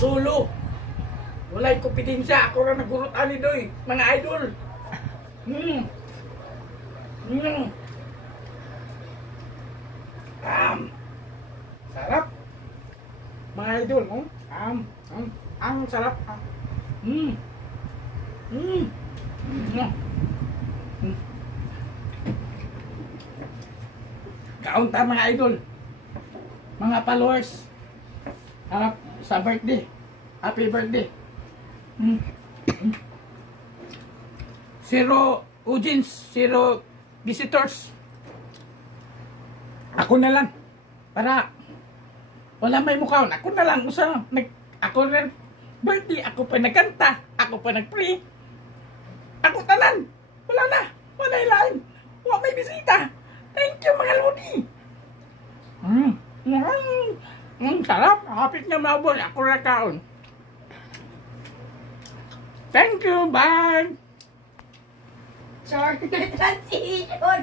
Solo. Walay kompetensya. Ako ra nagurot ani doy. Mga idol. Sarap. Mga idol. Ang sarap. Kaunta mga idol. Mga followers. Harap sa birthday. Happy birthday. Zero audience, zero visitors. Ako na lang. Para wala may mukhaon. Ako na lang. Ako na birthday. Ako pa nagkanta. Ako pa nagpray. Ako tanan. Wala na. Wala ilan. Wala may bisita. Thank you mga lodi. Sarap. Hapit na maubos. Ako na kaon. Thank you. Bye. Short transition.